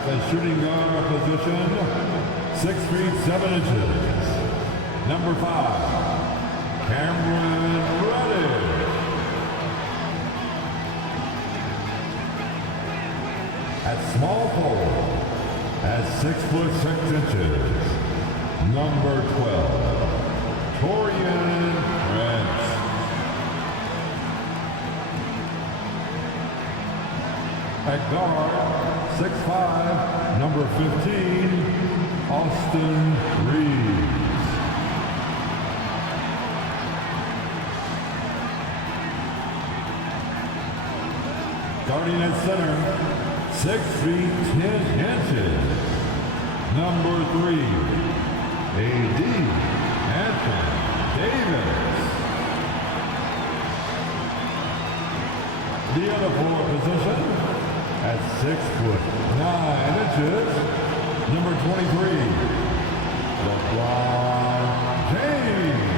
At the shooting guard position, 6 feet 7 inches. Number 5, Cameron Reddish. At small forward, at 6 foot 6 inches. Number 12, Taurean Prince. At guard, 6'5", number 15, Austin Reeves. Starting at center, 6 feet 10 inches, number 3, A.D. Anthony Davis. The other forward position, at 6 foot 9 inches, number 23, LeBron James.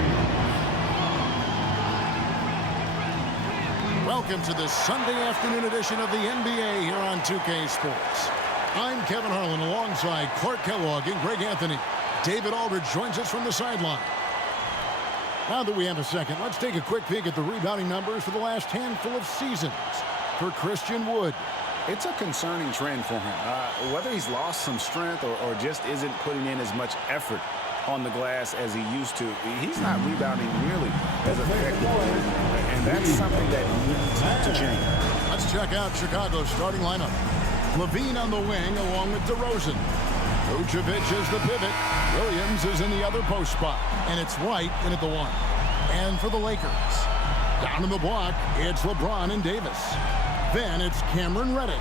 Welcome to this Sunday afternoon edition of the NBA here on 2K Sports. I'm Kevin Harlan alongside Clark Kellogg and Greg Anthony. David Aldridge joins us from the sideline. Now that we have a second, let's take a quick peek at the rebounding numbers for the last handful of seasons for Christian Wood. It's a concerning trend for him. Whether he's lost some strength or just isn't putting in as much effort on the glass as he used to, he's not rebounding nearly as effectively. And that's something that needs to change. Let's check out Chicago's starting lineup. LaVine on the wing along with DeRozan. Vucevic is the pivot. Williams is in the other post spot. And it's White in at the 1. And for the Lakers, down in the block, it's LeBron and Davis. Then it's Cameron Reddish.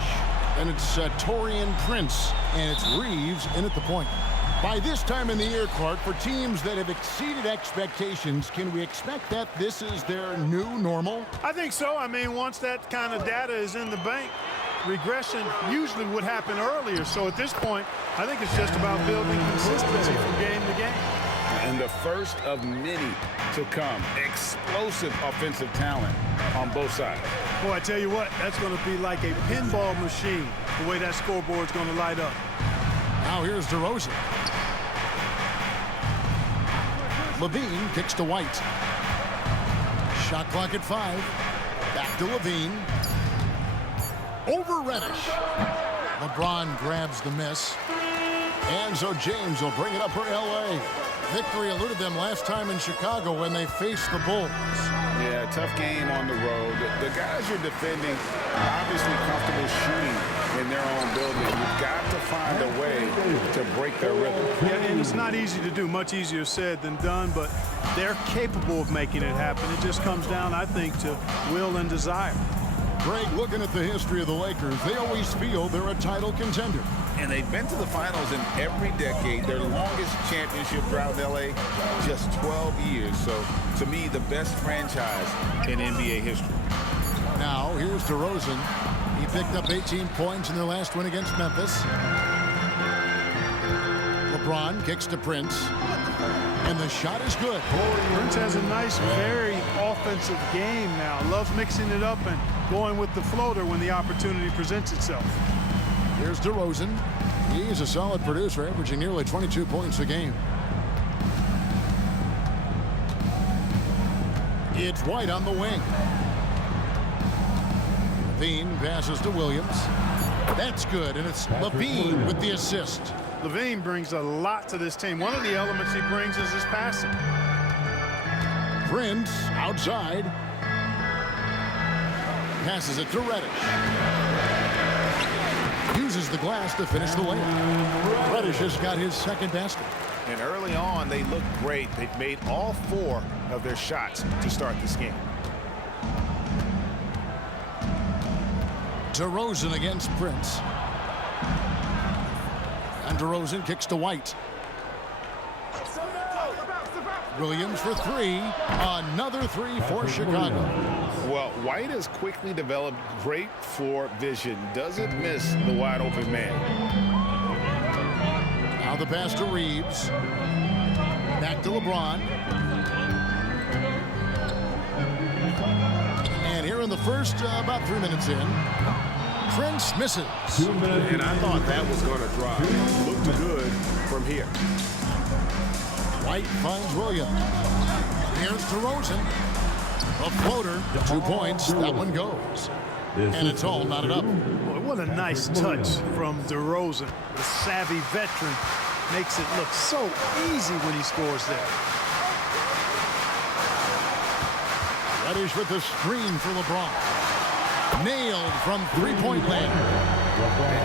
And it's Taurean Prince. And it's Reeves in at the point. By this time in the year, Clark, for teams that have exceeded expectations, can we expect that this is their new normal? I think so. I mean, once that kind of data is in the bank, regression usually would happen earlier. So at this point, I think it's just about building consistency from game to game. And the first of many to come. Explosive offensive talent on both sides. Boy, I tell you what, that's going to be like a pinball machine, the way that scoreboard's going to light up. Now here's DeRozan. LaVine kicks to White. Shot clock at 5. Back to LaVine. Over Reddish. LeBron grabs the miss. And so James will bring it up for L.A. Victory eluded them last time in Chicago when they faced the Bulls. Yeah, tough game on the road. The guys you're defending are obviously comfortable shooting in their own building. You've got to find a way to break their rhythm. Yeah, and it's not easy to do. Much easier said than done, but they're capable of making it happen. It just comes down, I think, to will and desire. Greg, looking at the history of the Lakers, they always feel they're a title contender. And they've been to the finals in every decade. Their longest championship drought in L.A., just 12 years. So, to me, the best franchise in NBA history. Now, here's DeRozan. He picked up 18 points in their last win against Memphis. LeBron kicks to Prince. And the shot is good. Prince has a nice, very offensive game now. Loves mixing it up and going with the floater when the opportunity presents itself. Here's DeRozan. He's a solid producer, averaging nearly 22 points a game. It's White on the wing. LaVine passes to Williams. That's good, and it's LaVine with the assist. LaVine brings a lot to this team. One of the elements he brings is his passing. Prince outside. Passes it to Reddish. Uses the glass to finish the layup. Reddish has got his second basket. And early on, they looked great. They've made all 4 of their shots to start this game. DeRozan against Prince. And DeRozan kicks to White. Williams for 3. Another 3 for Chicago. Well, White has quickly developed great floor vision. Doesn't miss the wide open man. Now the pass to Reeves. Back to LeBron. And here in the first, about 3 minutes in, Prince misses. 2 minutes. And I thought that was going to drop. It looked good from here. White finds Williams. Here's DeRozan. A floater, 2 points. That one goes. And it's all knotted up. Boy, what a nice touch from DeRozan. The savvy veteran makes it look so easy when he scores there. Reddish with the screen for LeBron. Nailed from three-point land.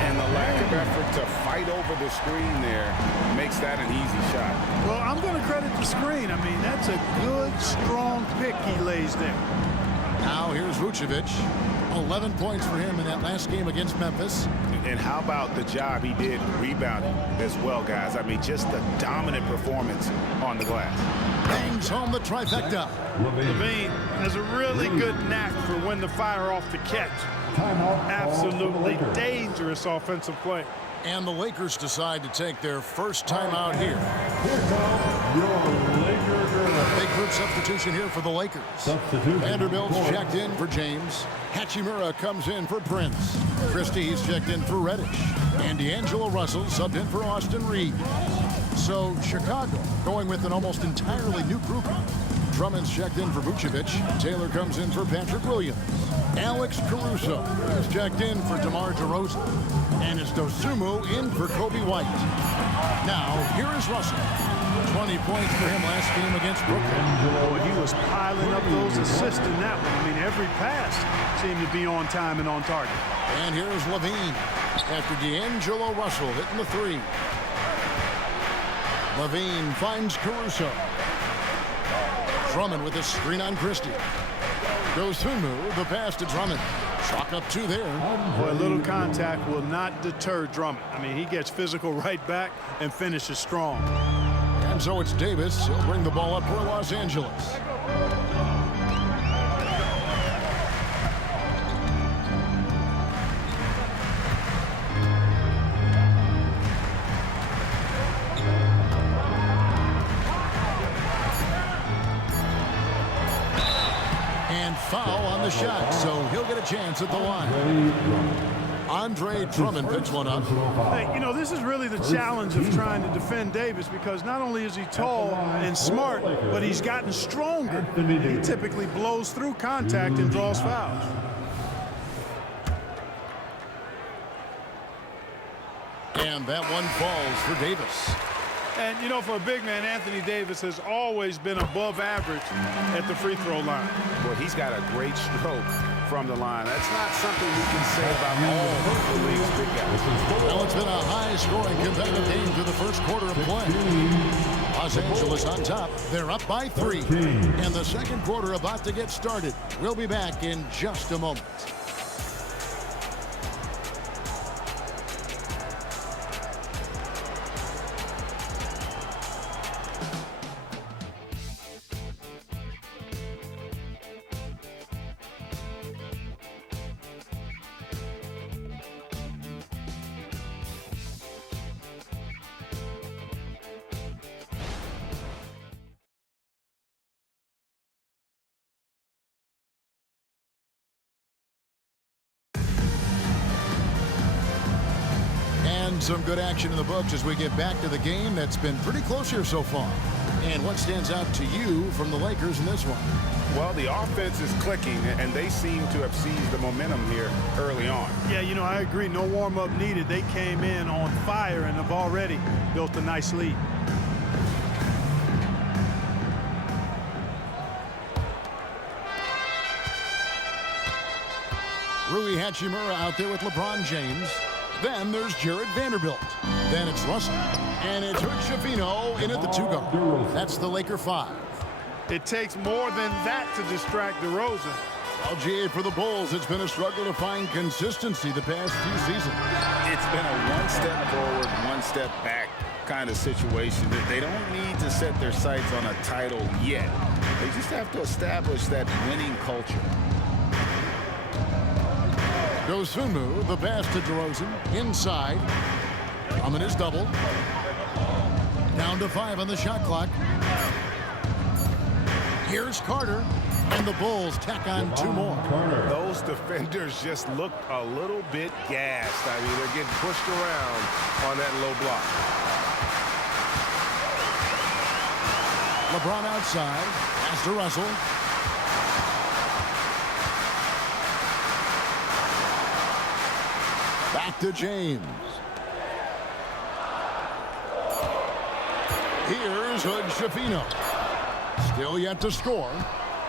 And the lack of effort to fight over the screen there makes that an easy shot. Well, I'm going to credit the screen. I mean, that's a good, strong pick he lays there. Now here's Vucevic. 11 points for him in that last game against Memphis. And how about the job he did rebounding as well, guys? I mean, just a dominant performance on the glass. Bangs home the trifecta. LaVine has a really good knack for when to fire off the catch. Timeout. Absolutely dangerous offensive play. And the Lakers decide to take their first time out here. Here comes your Laker girl. Big group substitution here for the Lakers. Substitution. Vanderbilt's checked in for James. Hachimura comes in for Prince. Christie's checked in for Reddish. And D'Angelo Russell subbed in for Austin Reeves. So Chicago going with an almost entirely new group. Drummond's checked in for Vucevic. Taylor comes in for Patrick Williams. Alex Caruso is checked in for DeMar DeRozan. And it's Dosunmu in for Kobe White. Now, here is Russell. 20 points for him last game against Brooklyn. Boy, he was piling up those assists in that one. I mean, every pass seemed to be on time and on target. And here's LaVine after D'Angelo Russell hitting the three. LaVine finds Caruso. Drummond with a screen on Christie. Dosunmu, the pass to Drummond. Chalk up 2 there. Boy, a little contact will not deter Drummond. I mean, he gets physical right back and finishes strong. And so it's Davis. He'll bring the ball up for Los Angeles. And foul on the shot, so he'll get a chance at the line. Andre Drummond picks one up. Hey, you know, this is really the challenge of trying to defend Davis, because not only is he tall and smart, but he's gotten stronger. He typically blows through contact and draws fouls. And that one falls for Davis. And, you know, for a big man, Anthony Davis has always been above average at the free throw line. Boy, he's got a great stroke from the line. That's not something we can say about all the league's big guys. Well, it's been a high-scoring competitive game through the first quarter of play. Los Angeles on top. They're up by 3. And the second quarter about to get started. We'll be back in just a moment. Some good action in the books as we get back to the game that's been pretty close here so far. And what stands out to you from the Lakers in this one? Well, the offense is clicking, and they seem to have seized the momentum here early on. Yeah, you know, I agree. No warm-up needed. They came in on fire and have already built a nice lead. Rui Hachimura out there with LeBron James. Then there's Jared Vanderbilt. Then it's Russell. And it's Schifino in at the 2 guard. That's the Laker 5. It takes more than that to distract DeRozan. LGA for the Bulls. It's been a struggle to find consistency the past few seasons. It's been a one-step forward, one-step back kind of situation. They don't need to set their sights on a title yet. They just have to establish that winning culture. Dosunmu, the pass to DeRozan, inside. Drummond is double. Down to 5 on the shot clock. Here's Carter. And the Bulls tack on 2 more. Carter. Those defenders just looked a little bit gassed. I mean, they're getting pushed around on that low block. LeBron outside. Pass to Russell. Back to James. Here's Hood Schifino. Still yet to score.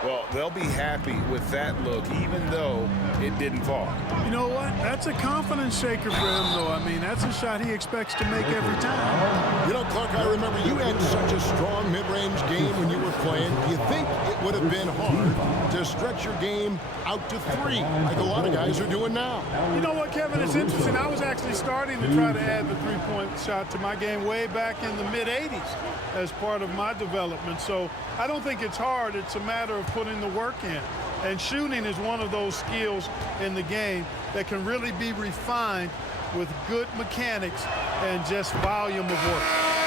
Well, they'll be happy with that look, even though it didn't fall. You know what? That's a confidence shaker for him, though. I mean, that's a shot he expects to make every time. You know, Clark, I remember you had such a strong mid-range game when you were playing. Do you think it would have been hard to stretch your game out to 3, like a lot of guys are doing now? You know what, Kevin? It's interesting. I was actually starting to try to add the three-point shot to my game way back in the mid-'80s as part of my development. So I don't think it's hard. It's a matter of putting the work in. And shooting is one of those skills in the game that can really be refined with good mechanics and just volume of work.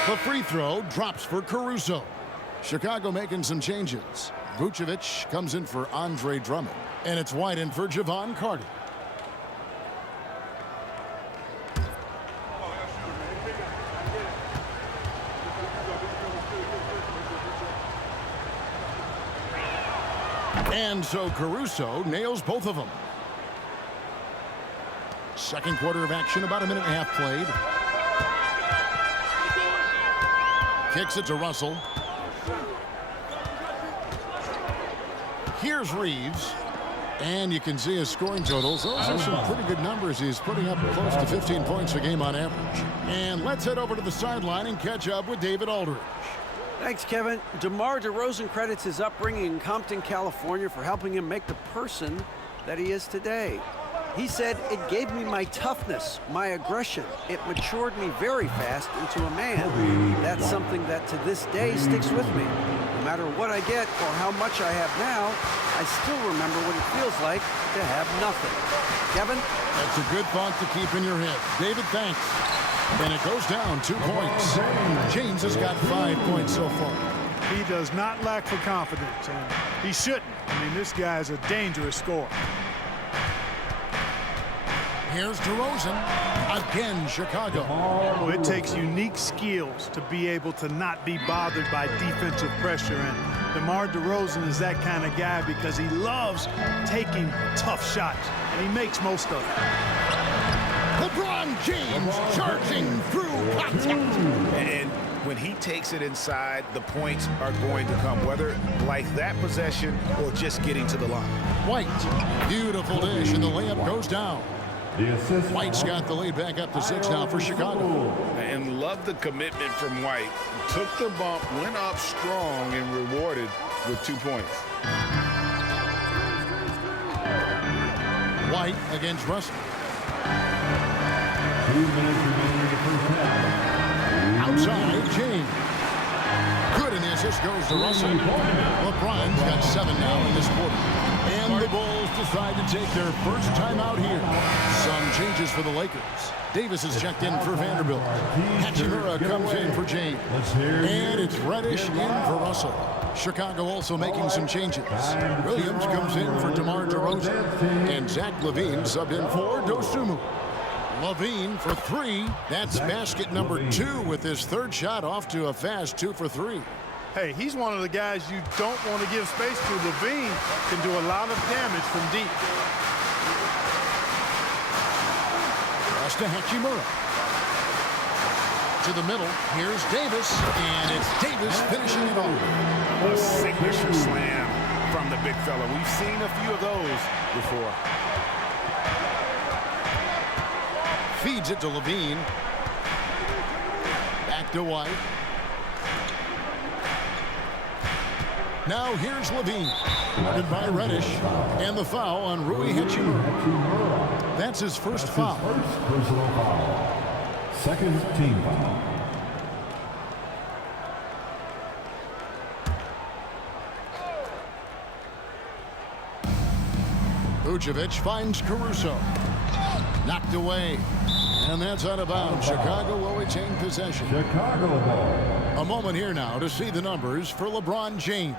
The free throw drops for Caruso. Chicago making some changes. Vucevic comes in for Andre Drummond. And it's White in for Javon Carter. And so Caruso nails both of them. Second quarter of action, about a minute and a half played. Kicks it to Russell. Here's Reeves. And you can see his scoring totals. Those are some pretty good numbers. He's putting up close to 15 points a game on average. And let's head over to the sideline and catch up with David Aldridge. Thanks, Kevin. DeMar DeRozan credits his upbringing in Compton, California for helping him make the person that he is today. He said, "It gave me my toughness, my aggression. It matured me very fast into a man. That's something that to this day sticks with me. No matter what I get or how much I have now, I still remember what it feels like to have nothing." Kevin? That's a good thought to keep in your head. David, thanks. And it goes down 2 points. James has got 5 points so far. He does not lack for confidence, and he shouldn't. I mean, this guy's a dangerous scorer. Here's DeRozan. Again, Chicago. Oh, it takes unique skills to be able to not be bothered by defensive pressure, and DeMar DeRozan is that kind of guy because he loves taking tough shots, and he makes most of them. LeBron James charging through contact. And when he takes it inside, the points are going to come, whether like that possession or just getting to the line. White, beautiful dish, and the layup goes down. The assist. White's got the lead back up to 6 now for Chicago. And love the commitment from White. Took the bump, went up strong, and rewarded with 2 points. White against Russell. 2 minutes remaining in the first half. Outside, James. Good, and the assist goes to Russell. LeBron's got 7 now in this quarter. And the Bulls decide to take their first time out here. Some changes for the Lakers. Davis is checked in for Vanderbilt. Hachimura comes in for James. And it's Reddish in for Russell. Chicago also making some changes. Williams comes in for DeMar DeRozan. And Zach LaVine subbed in for Dosunmu. LaVine for 3. That's basket number 2 with his third shot off to a fast 2 for 3. Hey, he's one of the guys you don't want to give space to. LaVine can do a lot of damage from deep. Pass to Hachimura. To the middle. Here's Davis. And it's Davis finishing it off. A signature slam from the big fella. We've seen a few of those before. Feeds it to LaVine. Back to White. Now here's LaVine. Guarded by Reddish. And the foul on Rui Hachimura. That's his first foul. First personal foul. Second team foul. Vucevic finds Caruso. Knocked away. And that's out of bounds. Chicago will retain possession. Chicago ball. A moment here now to see the numbers for LeBron James.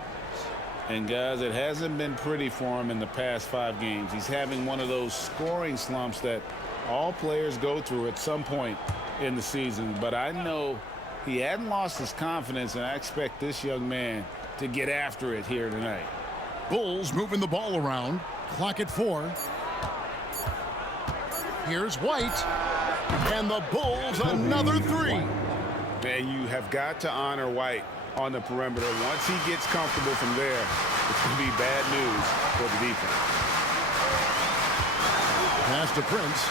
And guys, it hasn't been pretty for him in the past 5 games. He's having one of those scoring slumps that all players go through at some point in the season. But I know he hadn't lost his confidence, and I expect this young man to get after it here tonight. Bulls moving the ball around. Clock at 4. Here's White. And the Bulls another 3. And you have got to honor White on the perimeter. Once he gets comfortable from there, it's going to be bad news for the defense. Pass to Prince.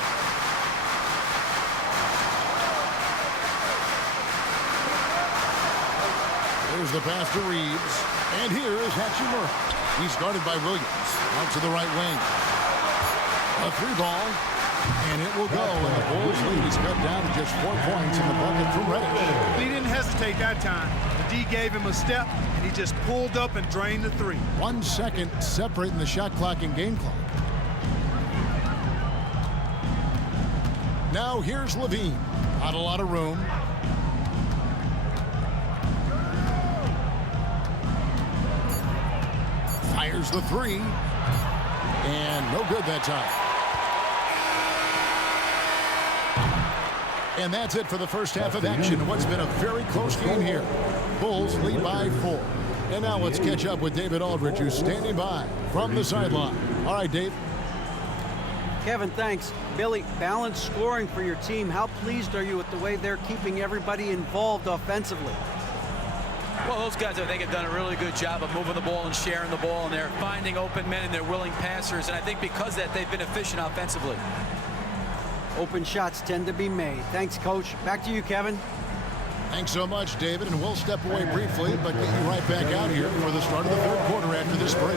There's the pass to Reeves. And here is Hachimura. He's guarded by Williams. Out to the right wing. A 3-ball. And it will go. And the Bulls lead is cut down to just 4 points in the bucket from Reddish. He didn't hesitate that time. The D gave him a step, and he just pulled up and drained the 3. 1 second separating the shot clock and game clock. Now here's Levine. Not a lot of room. Fires the 3. And no good that time. And that's it for the first half of action in what's been a very close game here. Bulls lead by 4. And now let's catch up with David Aldridge, who's standing by from the sideline. All right, Dave. Kevin, thanks. Billy, balanced scoring for your team. How pleased are you with the way they're keeping everybody involved offensively? Well, those guys, I think, have done a really good job of moving the ball and sharing the ball, and they're finding open men and they're willing passers. And I think because of that, they've been efficient offensively. Open shots tend to be made. Thanks, Coach. Back to you, Kevin. Thanks so much, David. And we'll step away briefly, but get you right back out here for the start of the third quarter after this break.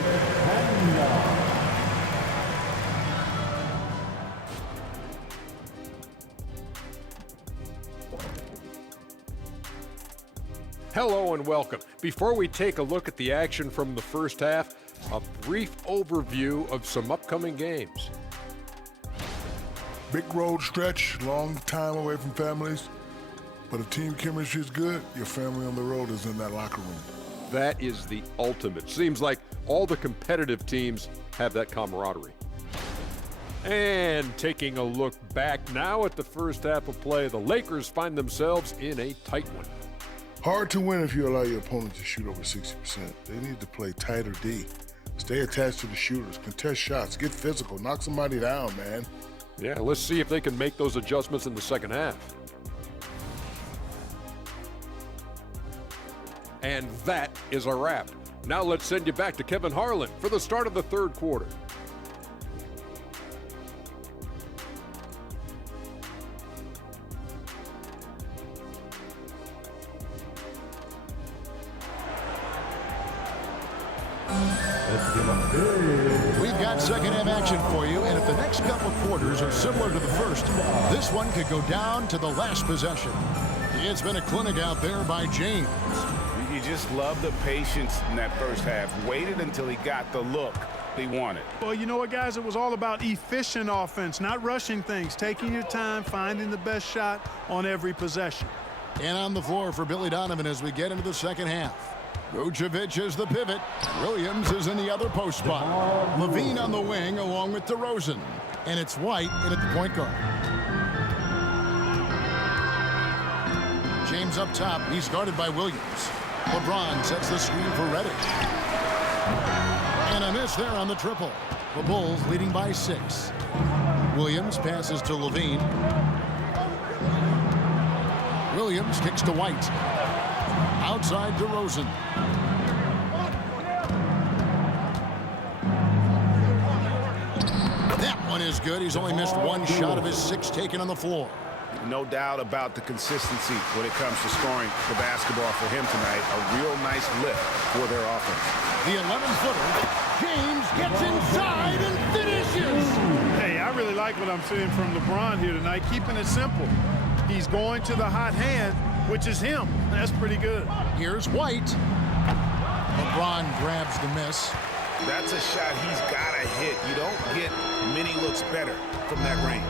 Hello and welcome. Before we take a look at the action from the first half, a brief overview of some upcoming games. Big road stretch, long time away from families. But if team chemistry is good, your family on the road is in that locker room. That is the ultimate. Seems like all the competitive teams have that camaraderie. And taking a look back now at the first half of play, the Lakers find themselves in a tight one. Hard to win if you allow your opponent to shoot over 60%. They need to play tighter D. Stay attached to the shooters, contest shots, get physical, knock somebody down, man. Yeah, let's see if they can make those adjustments in the second half. And that is a wrap. Now let's send you back to Kevin Harlan for the start of the third quarter. We've got second half action for you, and if the next couple quarters are similar to the first, this one could go down to the last possession. It's been a clinic out there by James. You just love the patience in that first half. Waited until he got the look he wanted. Well, you know what, guys? It was all about efficient offense, not rushing things, taking your time, finding the best shot on every possession. And on the floor for Billy Donovan as we get into the second half. Vucevic is the pivot. Williams is in the other post spot. Levine on the wing along with DeRozan. And it's White in at the point guard. James up top. He's guarded by Williams. LeBron sets the screen for Reddish. And a miss there on the triple. The Bulls leading by 6. Williams passes to Levine. Williams kicks to White. Outside DeRozan. That one is good. He's only missed one shot of his 6 taken on the floor. No doubt about the consistency when it comes to scoring the basketball for him tonight. A real nice lift for their offense. The 11-footer. James gets inside and finishes. Hey, I really like what I'm seeing from LeBron here tonight, keeping it simple. He's going to the hot hand, which is him. That's pretty good. Here's White. LeBron grabs the miss. That's a shot he's got to hit. You don't get many looks better from that range.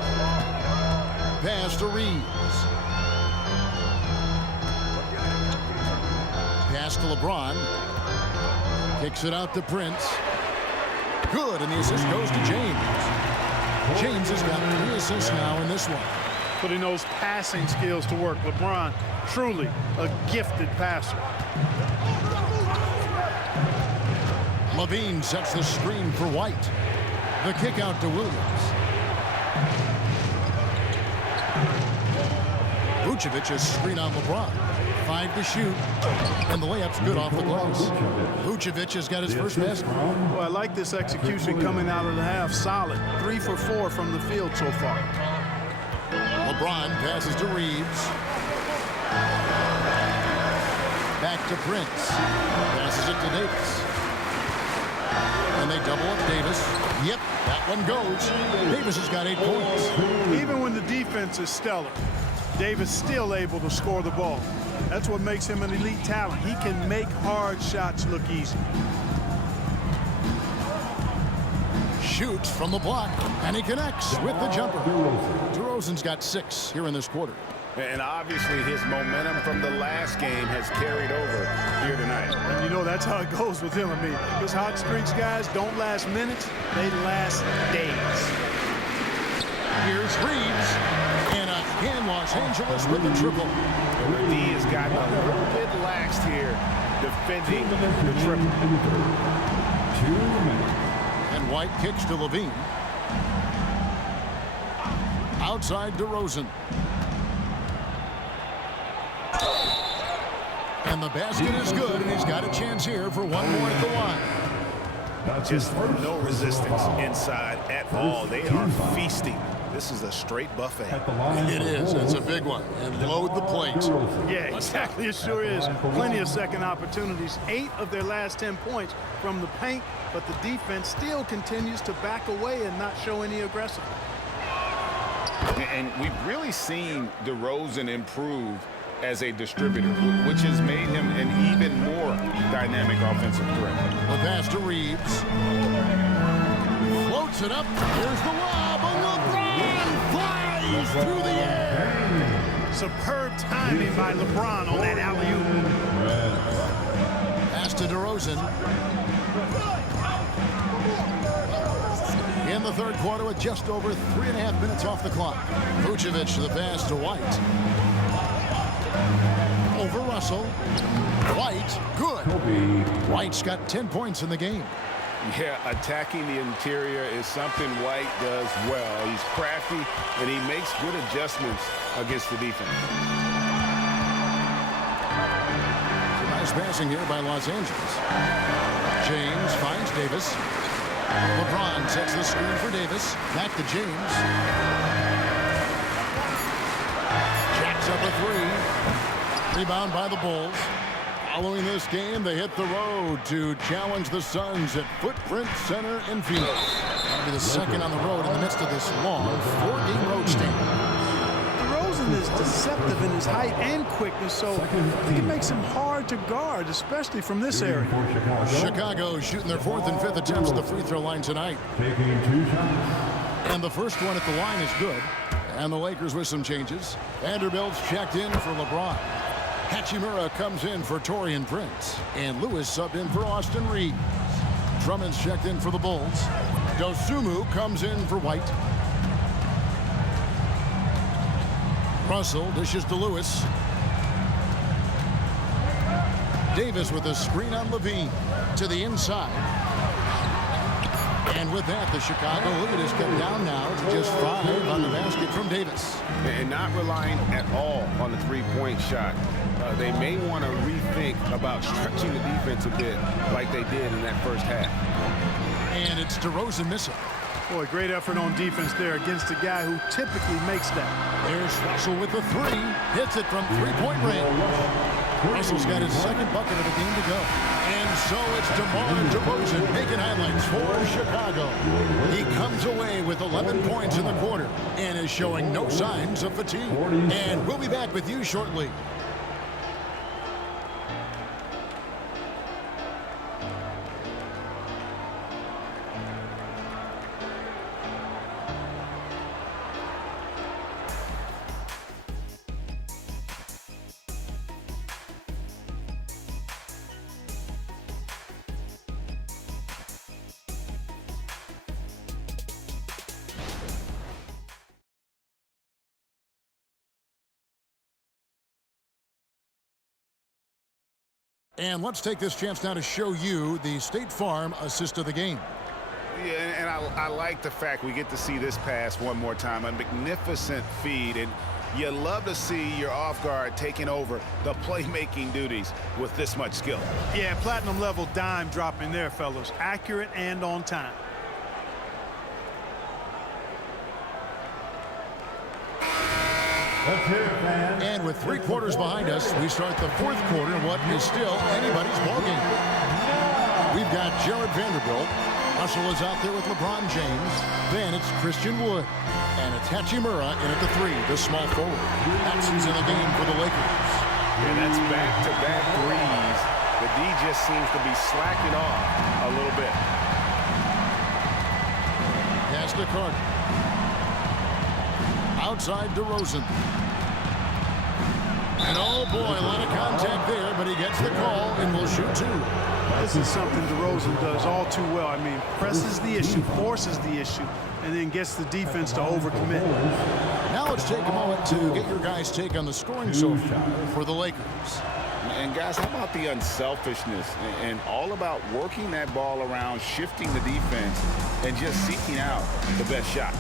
Pass to Reeves. Pass to LeBron. Kicks it out to Prince. Good, and the assist goes to James. James has got 3 assists now in this one. Putting those passing skills to work. LeBron, truly a gifted passer. Levine sets the screen for White. The kick out to Williams. Vucevic's screen on LeBron. 5 to shoot. And the layup's good off the glass. Vucevic has got his first basket. Well, I like this execution coming out of the half. Solid. 3 for 4 from the field so far. LeBron passes to Reeves. Back to Prince. Passes it to Davis. And they double up Davis. Yep, that one goes. Davis has got 8 points. Even when the defense is stellar, Davis still able to score the ball. That's what makes him an elite talent. He can make hard shots look easy. Shoots from the block, and he connects with the jumper. DeRozan's got 6 here in this quarter. And obviously his momentum from the last game has carried over here tonight. And you know that's how it goes with him. I mean, his hot streaks, guys, don't last minutes. They last days. Here's Reeves, and again Los Angeles with the triple. D has gotten a little bit laxed here defending the triple. 2 minutes. And White kicks to Levine. Outside DeRozan. And the basket is good, and he's got a chance here for one more at the line. Just no resistance inside at all. They are feasting. This is a straight buffet. It is. It's a big one. And load the plate. Yeah, exactly. It sure is. Plenty of second opportunities. 8 of their last 10 points from the paint, but the defense still continues to back away and not show any aggression. And we've really seen DeRozan improve as a distributor, which has made him an even more dynamic offensive threat. The pass to Reeves. Floats it up. Here's the lob. And LeBron flies through the air. Superb timing by LeBron on that alley-oop. Pass to DeRozan. In the third quarter with just over 3.5 minutes off the clock. Vucevic the pass to White. Over Russell. White, good. White's got 10 points in the game. Yeah, attacking the interior is something White does well. He's crafty, and he makes good adjustments against the defense. Nice passing here by Los Angeles. James finds Davis. LeBron sets the screen for Davis. Back to James. Jacks up a 3. Rebound by the Bulls. Following this game, they hit the road to challenge the Suns at Footprint Center in Phoenix. That'll be the second on the road in the midst of this long 4-game road stint. DeRozan is deceptive in his height and quickness, so it makes him hard to guard, especially from this area. Chicago shooting their 4th and 5th attempts at the free throw line tonight. Taking 2 shots. And the first one at the line is good. And the Lakers with some changes. Vanderbilt's checked in for LeBron. Hachimura comes in for Taurean Prince. And Lewis subbed in for Austin Reeves. Drummond's checked in for the Bulls. Dosunmu comes in for White. Russell dishes to Lewis. Davis with a screen on Levine to the inside. And with that, the Chicago lead is cut down now to just 5 on the basket from Davis. And not relying at all on the three-point shot. They may want to rethink about stretching the defense a bit like they did in that first half. And it's DeRozan missing. Boy, great effort on defense there against a guy who typically makes that. There's Russell with the 3. Hits it from 3-point range. Russell's got his second bucket of the game to go. And so it's DeMar DeRozan making highlights for Chicago. He comes away with 11 points in the quarter and is showing no signs of fatigue. And we'll be back with you shortly. And let's take this chance now to show you the State Farm assist of the game. Yeah, and I like the fact we get to see this pass one more time. A magnificent feed, and you love to see your off guard taking over the playmaking duties with this much skill. Yeah, platinum level dime dropping there, fellas. Accurate and on time. Let's hear it, fans. And with 3 quarters behind us, we start the 4th quarter in what is still anybody's ballgame. We've got Jared Vanderbilt. Russell is out there with LeBron James. Then it's Christian Wood. And it's Hachimura in at the 3, the small forward. Hudson's in the game for the Lakers. And that's back-to-back threes. The D just seems to be slacking off a little bit. Pass to Carter. Outside DeRozan. And oh boy, a lot of contact there, but he gets the call and will shoot 2. This is something DeRozan does all too well. I mean, presses the issue, forces the issue, and then gets the defense to overcommit. Now let's take a moment to get your guys' take on the scoring so far for the Lakers. And guys, how about the unselfishness and all about working that ball around, shifting the defense, and just seeking out the best shot.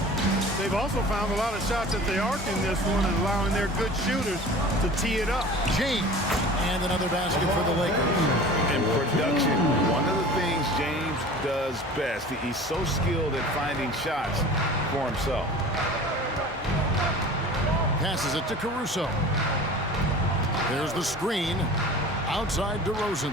They've also found a lot of shots at the arc in this one and allowing their good shooters to tee it up. James, and another basket for the Lakers. And production, one of the things James does best. He's so skilled at finding shots for himself. Passes it to Caruso. There's the screen. Outside DeRozan.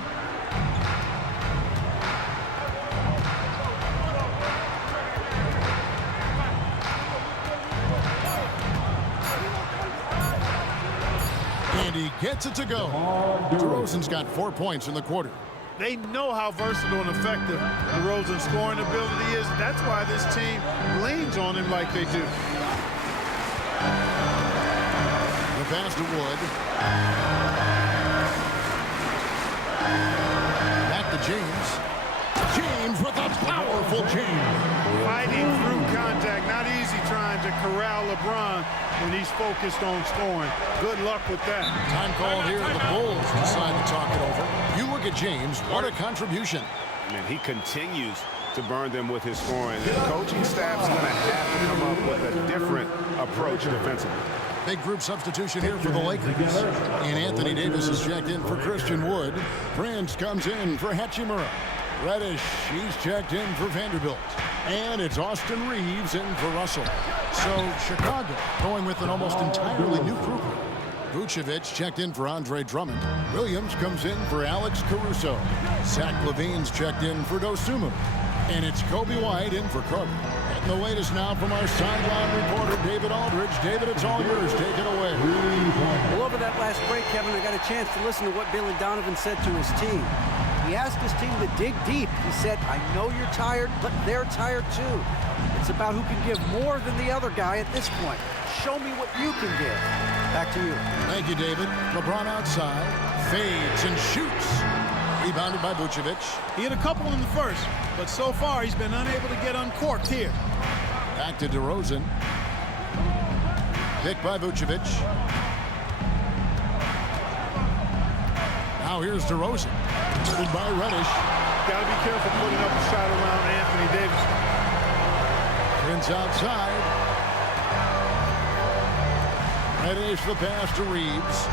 And he gets it to go. DeRozan's got 4 points in the quarter. They know how versatile and effective DeRozan's scoring ability is. That's why this team leans on him like they do. The pass to Wood. Back to James. James with a powerful James. Fighting through contact. Not easy trying to corral LeBron when he's focused on scoring. Good luck with that. Time called here. The Bulls decide to talk it over. You look at James. What a contribution. Man, he continues to burn them with his scoring. The coaching staff's going to have to come up with a different approach defensively. Big group substitution here for the Lakers. And Anthony Davis is checked in for Christian Wood. Prince comes in for Hachimura. Reddish, he's checked in for Vanderbilt. And it's Austin Reeves in for Russell. So Chicago going with an almost entirely new crew. Vucevic checked in for Andre Drummond. Williams comes in for Alex Caruso. Zach LaVine's checked in for Dosunmu. And it's Kobe White in for Carter. And the latest now from our sideline reporter, David Aldridge. David, it's all yours. Take it away. Well, over that last break, Kevin, I got a chance to listen to what Billy Donovan said to his team. He asked his team to dig deep. He said, I know you're tired, but they're tired too. It's about who can give more than the other guy at this point. Show me what you can give. Back to you. Thank you, David. LeBron outside. Fades and shoots. Rebounded by Vucevic. He had a couple in the first, but so far he's been unable to get uncorked here. Back to DeRozan. Picked by Vucevic. Now here's DeRozan. Guarded by Reddish. Got to be careful putting up a shot around Anthony Davis. Prince outside. Reddish the pass to Reeves.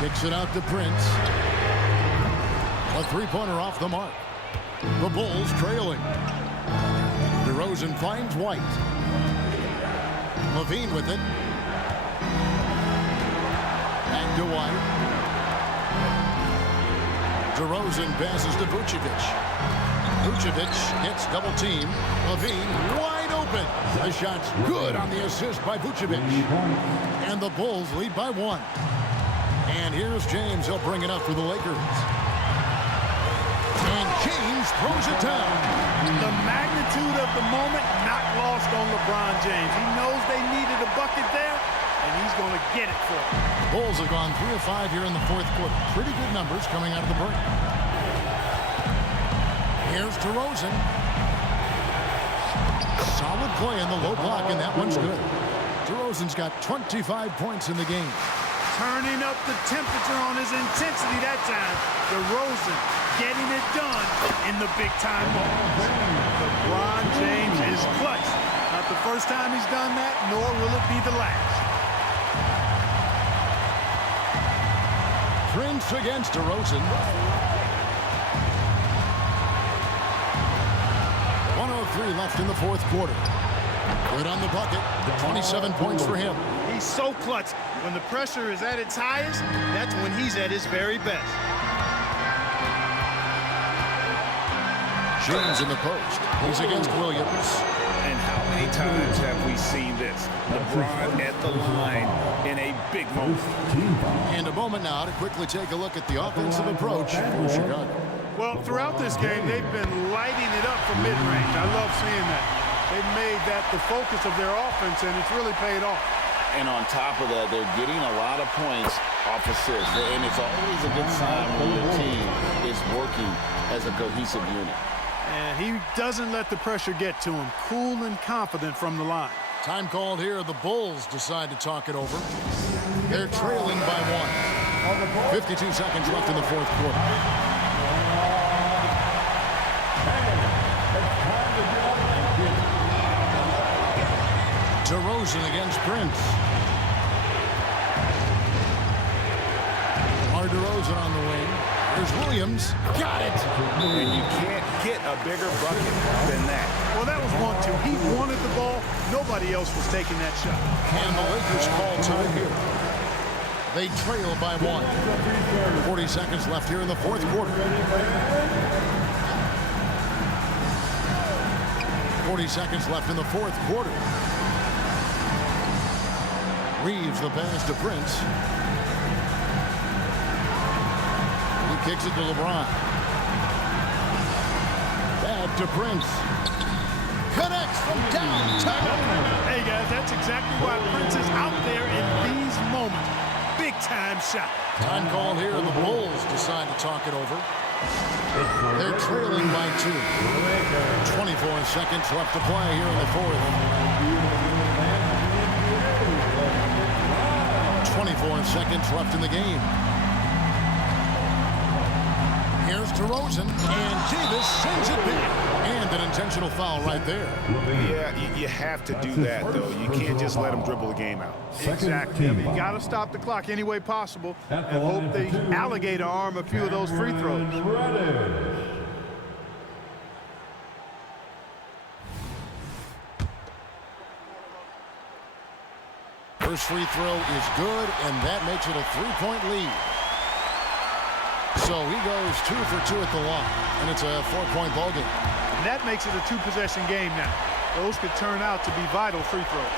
Kicks it out to Prince. A three-pointer off the mark. The Bulls trailing. DeRozan finds White. LaVine with it. Back to White. DeRozan passes to Vucevic. Vucevic gets double team. LaVine wide open. The shot's good on the assist by Vucevic. And the Bulls lead by 1. And here's James. He'll bring it up for the Lakers. And James throws it down. The magnitude of the moment not lost on LeBron James. He knows they needed a bucket there, and he's going to get it for them. The Bulls have gone 3 of 5 here in the 4th quarter. Pretty good numbers coming out of the break. Here's DeRozan. Solid play in the low block, and that one's good. DeRozan's got 25 points in the game. turning up the temperature on his intensity that time. DeRozan getting it done in the big-time moments. LeBron James is clutch. Not the first time he's done that, nor will it be the last. Prince against DeRozan. 1:03 left in the fourth quarter. Good on the bucket. 27 points for him. He's so clutch. When the pressure is at its highest, that's when he's at his very best. James in the post. He's against Williams. And how many times have we seen this? LeBron at the line in a big moment. And a moment now to quickly take a look at the offensive approach for Chicago. Well, throughout this game, they've been lighting it up from mid-range. I love seeing that. They've made that the focus of their offense, and it's really paid off. And on top of that, they're getting a lot of points off assists. And it's always a good sign when the team is working as a cohesive unit. And he doesn't let the pressure get to him. Cool and confident from the line. Time called here. The Bulls decide to talk it over. They're trailing by 1. 52 seconds left in the fourth quarter. DeRozan against Prince. DeRozan on the wing. There's Williams. Got it. And you can't get a bigger bucket than that. Well, that was 1-2. He wanted the ball. Nobody else was taking that shot. And the Lakers call time here. They trail by 1. 40 seconds left here in the fourth quarter. 40 seconds left in the fourth quarter. Reeves the pass to Prince. He kicks it to LeBron. Back to Prince. Connects from downtown. Hey, guys, that's exactly why Prince is out there in these moments. Big-time shot. Time called here. The Bulls decide to talk it over. They're trailing by 2. 24 seconds left to play here in the fourth. 24 seconds left in the game. Here's DeRozan, and Davis sends it big. And an intentional foul right there. Yeah, you have to do that, though. You can't just let him dribble the game out. Exactly. I mean, you got to stop the clock any way possible and hope they alligator arm a few of those free throws. First free throw is good, and that makes it a 3-point lead. So he goes 2 for 2 at the line, and it's a 4-point ball game. And that makes it a 2-possession game now. Those could turn out to be vital free throws.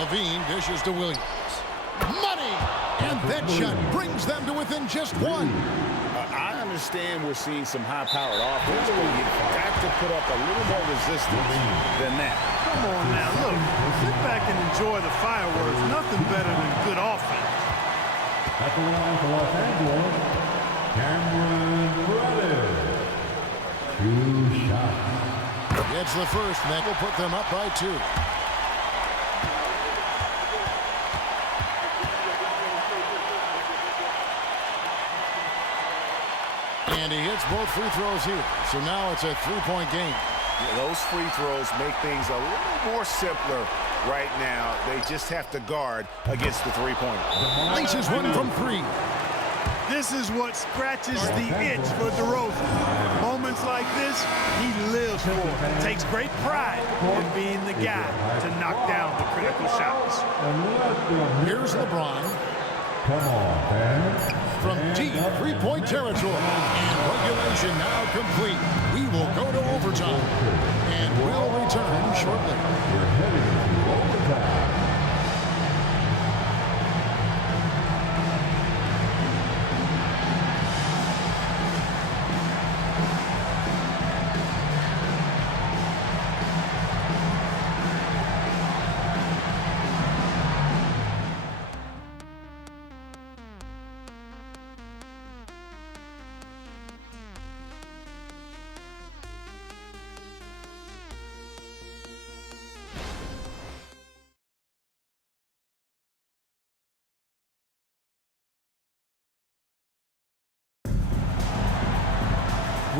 Levine dishes to Williams. Money! And that shot brings them to within just 1. I understand we're seeing some high-powered offense, but you've got to put up a little more resistance than that. Come on now, look. Sit back and enjoy the fireworks. Nothing better than good offense. At the line for Los Angeles, Cameron Reddish. 2 shots. It's the first, and that will put them up by 2. And he hits both free throws here. So now it's a 3-point game. Yeah, those free throws make things a little more simpler right now. They just have to guard against the three-pointer. Laces one from 3. This is what scratches the itch for DeRozan. Moments like this, he lives for it. Takes great pride in being the guy to knock down the critical shots. Here's LeBron. Come on, man. From deep 3-point territory. And regulation now complete. We will go to overtime. And we'll return shortly. We're heading to overtime.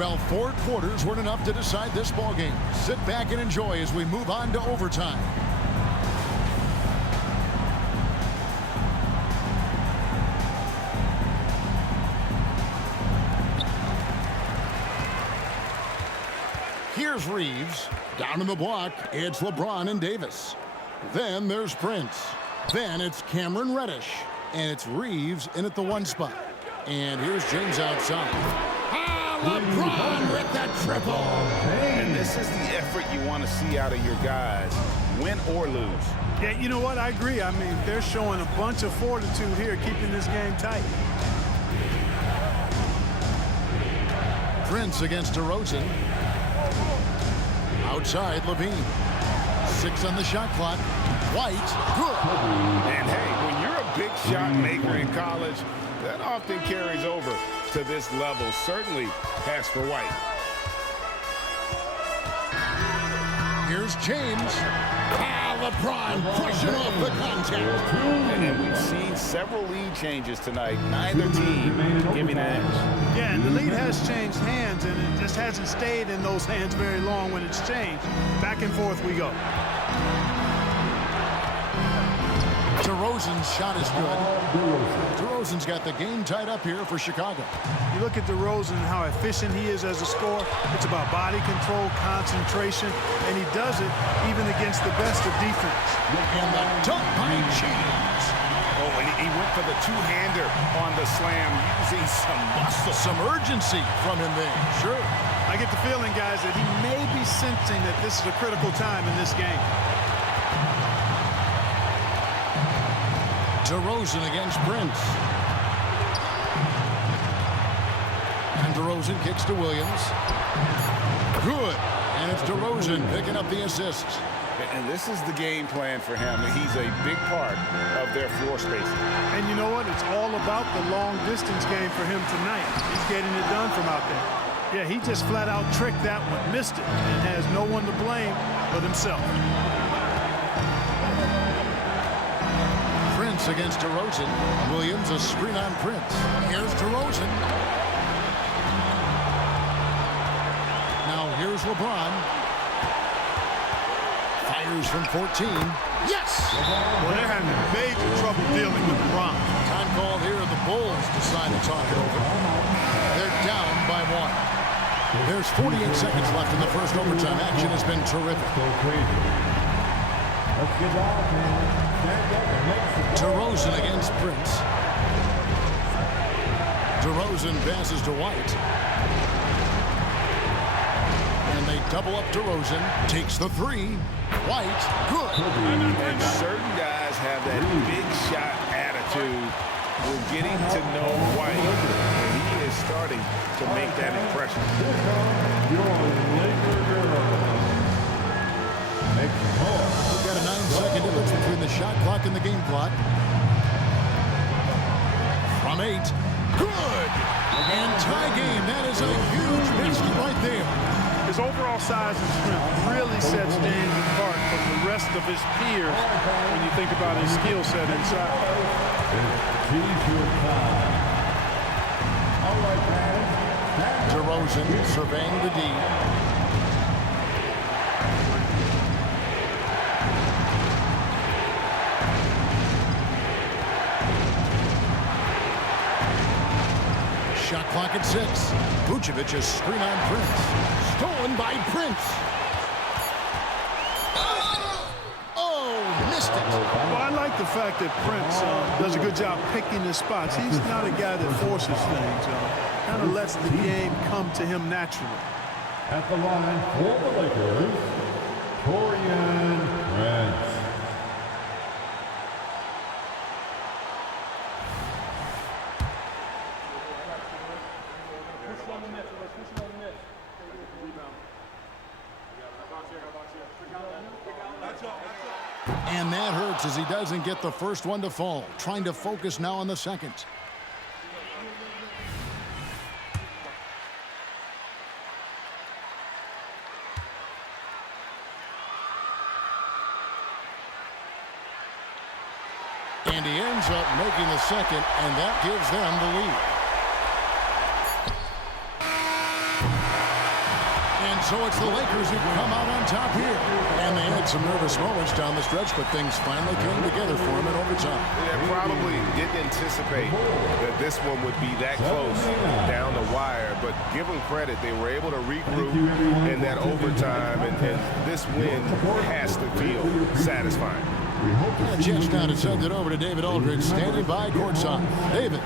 Well, 4 quarters weren't enough to decide this ball game. Sit back and enjoy as we move on to overtime. Here's Reeves. Down in the block, it's LeBron and Davis. Then there's Prince. Then it's Cameron Reddish. And it's Reeves in at the 1 spot. And here's James outside. LeBron with that triple. And this is the effort you want to see out of your guys, win or lose. Yeah, you know what? I agree. I mean, they're showing a bunch of fortitude here, keeping this game tight. Prince against DeRozan. Outside, Levine. 6 on the shot clock. White, good. And hey, when you're a big shot maker in college, that often carries over to this level. Certainly pass for White. Here's James. LeBron pushing off the contact. And we've seen several lead changes tonight. Neither team giving an edge. Yeah, and the lead has changed hands, and it just hasn't stayed in those hands very long when it's changed. Back and forth we go. DeRozan's shot is good. DeRozan's got the game tied up here for Chicago. You look at DeRozan and how efficient he is as a scorer. It's about body control, concentration, and he does it even against the best of defense. And the dunk by James. Oh, and he went for the two-hander on the slam, using some muscle. Some urgency from him there. Sure. I get the feeling, guys, that he may be sensing that this is a critical time in this game. DeRozan against Prince. And DeRozan kicks to Williams. Good. And it's DeRozan picking up the assist. And this is the game plan for him. He's a big part of their floor spacing. And you know what? It's all about the long-distance game for him tonight. He's getting it done from out there. Yeah, he just flat-out tricked that one, missed it, and has no one to blame but himself. Prince against DeRozan. Williams a screen on Prince. Here's DeRozan. Now here's LeBron. Fires from 14. Yes! Well, they're having major trouble dealing with LeBron. Time called here. The Bulls decide to talk it over. They're down by 1. There's 48 seconds left in the first overtime. Action has been terrific. Go crazy. Let's get off, man. DeRozan against Prince. DeRozan passes to White. And they double up DeRozan. Takes the 3. White, good. And certain guys have that big shot attitude. We're getting to know White, and he is starting to make that impression. We've got a 9-second difference between the shot clock and the game clock. From 8. Good! And tie game. That is a huge basket right there. His overall size and strength really sets James apart from the rest of his peers when you think about his skill set inside. DeRozan surveying the D. Shot clock at 6. Vucevic is screen on Prince. Stolen by Prince. Oh, missed it. Well, I like the fact that Prince does a good job picking his spots. He's not a guy that forces things. Kind of lets the game come to him naturally. At the line for the Lakers, Taurean Prince. And that hurts as he doesn't get the first one to fall. Trying to focus now on the second. And he ends up making the second, and that gives them the lead. So it's the Lakers who come out on top here. And they had some nervous moments down the stretch, but things finally came together for them in overtime. They probably didn't anticipate that this one would be that close down the wire, but give them credit. They were able to regroup in that overtime, and this win has to feel satisfying. And a chance now to send it over to David Aldridge, standing by courtside. David.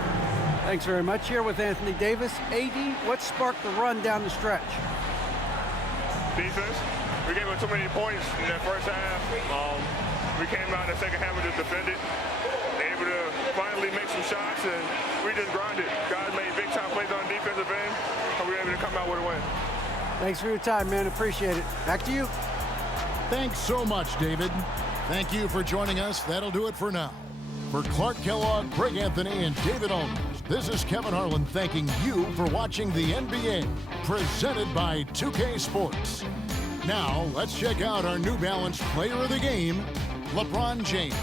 Thanks very much. Here with Anthony Davis. AD, what sparked the run down the stretch? Defense. We gave up too many points in that first half. We came out in the second half and just defended. Able to finally make some shots, and we just grinded. Guys made big-time plays on the defensive end, and we were able to come out with a win. Thanks for your time, man. Appreciate it. Back to you. Thanks so much, David. Thank you for joining us. That'll do it for now. For Clark Kellogg, Greg Anthony, and David Aldridge, this is Kevin Harlan thanking you for watching the NBA, presented by 2K Sports. Now, let's check out our New Balance Player of the Game, LeBron James.